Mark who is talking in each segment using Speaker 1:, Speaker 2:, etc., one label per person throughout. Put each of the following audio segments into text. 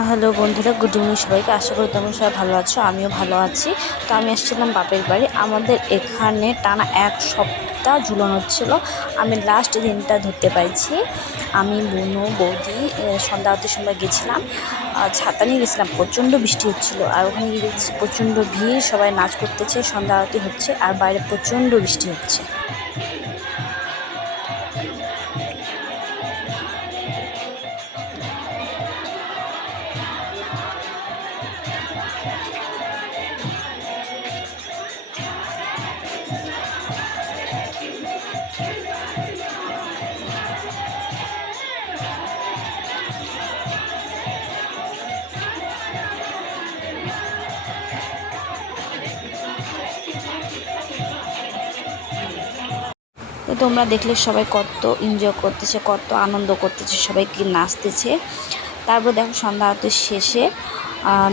Speaker 1: Hello বন্ধুরা, good evening সবাইকে। আশা করি তোমরা সবাই ভালো আছো, আমিও ভালো আছি। তো আমি এসেছিলাম বাপের বাড়ি। আমাদের এখানে টানা এক সপ্তাহ ঝুলানো ছিল আমি লাস্ট দিনটা ধরতে পারছি। আমি, বুনু, বৌদি সন্ধ্যা আরতির সময় গেছিলাম। ছাতা নিয়ে গেছিলাম। প্রচণ্ড বৃষ্টি হচ্ছিল। আর ওখানে গিয়ে প্রচণ্ড ভিড়, সবাই নাচ করতেছে, সন্ধ্যা আরতি হচ্ছে, আর বাইরে প্রচণ্ড বৃষ্টি হচ্ছে। তো তোমরা দেখলে সবাই কত এনজয় করতেছে, কত আনন্দ করতেছে সবাই কি নাচতেছে। তারপর দেখো সন্ধ্যা আরতির শেষে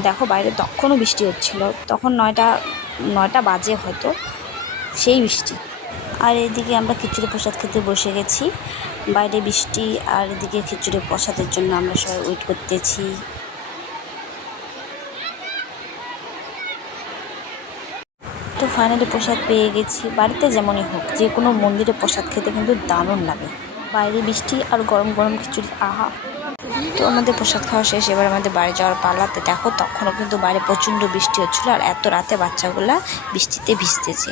Speaker 1: দেখো বাইরে তখনও বৃষ্টি হচ্ছিল, তখন নয়টা নয়টা বাজে হয়তো, সেই বৃষ্টি। আর এদিকে আমরা খিচুড়ি প্রসাদ খেতে বসে গেছি, বাইরে বৃষ্টি আর এদিকে খিচুড়ি প্রসাদের জন্য আমরা সবাই ওয়েট করতেছি। তো ফাইনালি প্রসাদ পেয়ে গেছি। বাড়িতে যেমনই হোক, যে কোনো মন্দিরে প্রসাদ খেতে কিন্তু দারুণ লাগে। বাইরে বৃষ্টি আর গরম গরম খিচুড়ি, আহা! তো আমাদের প্রসাদ খাওয়া শেষ, এবার আমাদের বাড়ি যাওয়ার পালাতে দেখো, তখনও কিন্তু বাইরে প্রচণ্ড বৃষ্টি হচ্ছিল আর এত রাতে বাচ্চাগুলা বৃষ্টিতে ভিজতেছে।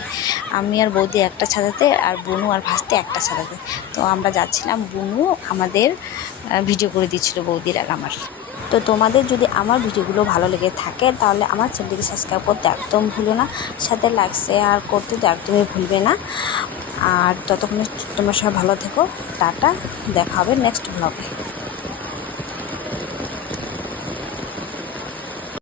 Speaker 1: আমি আর বৌদি একটা ছাদাতে আর বুনু আর ভাসতে একটা ছাদাতে তো আমরা যাচ্ছিলাম, বুনু আমাদের ভিডিও করে দিচ্ছিল বৌদির আর আমার। তো তোমাদের যদি আমার ভিডিওগুলো ভালো লেগে থাকে, তাহলে আমার চ্যানেলটিকে সাবস্ক্রাইব করতে একদম ভুলো না। সাথে লাইক শেয়ার করতে তো একদমই ভুলবে না। আর ততক্ষণে তোমার সবাই ভালো থেকো। টাটা, দেখা হবে নেক্সট ব্লগে